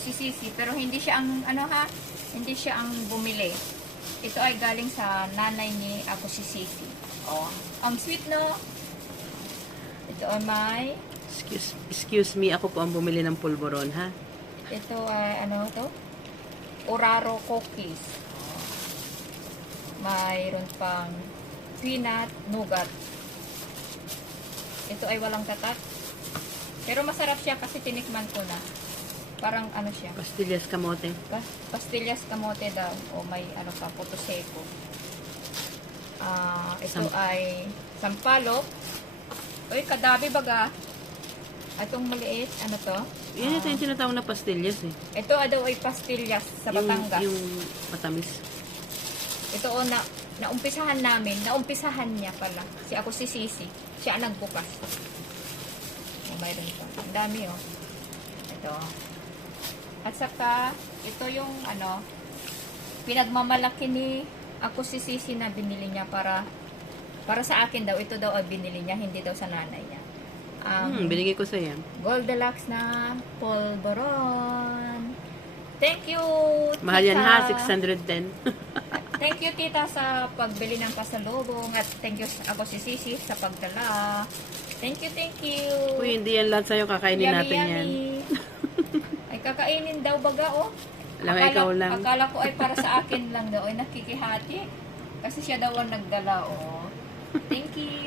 si Sisi, pero hindi siya ang, ano ha, hindi siya ang bumili. Ito ay galing sa nanay ni ako si Sisi. Oh, ang sweet no. Ito ay may, Excuse, excuse me, ako po ang bumili ng pulboron, ha? ito ay ano to? Oraro cookies. Mayroon pang peanut nougat. Ito ay walang tatak. Pero masarap siya kasi tinikman ko na. Parang ano siya. Pastillas kamote. Pas- pastillas kamote daw o may ano pa, puto seco. Ah, ito Sam- ay sampalok. Uy, kadabi baga. Itong maliit, ano to? Yan ito yung tinatawag na pastillas, eh. Ito ah, daw ay pastillas sa Yung- Batangas. Yung, matamis. Ito o na naumpisahan namin, naumpisahan niya pala. Si ako si Sisi. Siya ang nagbukas. Mayroon pa. Ang dami oh. Ito. At saka, ito yung ano, pinagmamalaki ni ako si Sisi na binili niya para para sa akin daw. Ito daw ay binili niya, hindi daw sa nanay niya. Um, Hmm, binigay ko sa yan. Gold Deluxe na polvoron. Thank you, Mahal yan ha, tita. 610. Thank you, tita, sa pagbili ng pasalubong. At thank you ako si Sisi sa pagdala. Thank you, thank you. Uy, hindi yan lahat sa'yo, kakainin natin yan. Ay, kakainin daw baga, oh. Alam nga, ikaw lang. Akala ko ay para sa akin lang daw. Ay, nakikihati. Kasi siya daw ang nagdala, oh. Thank you.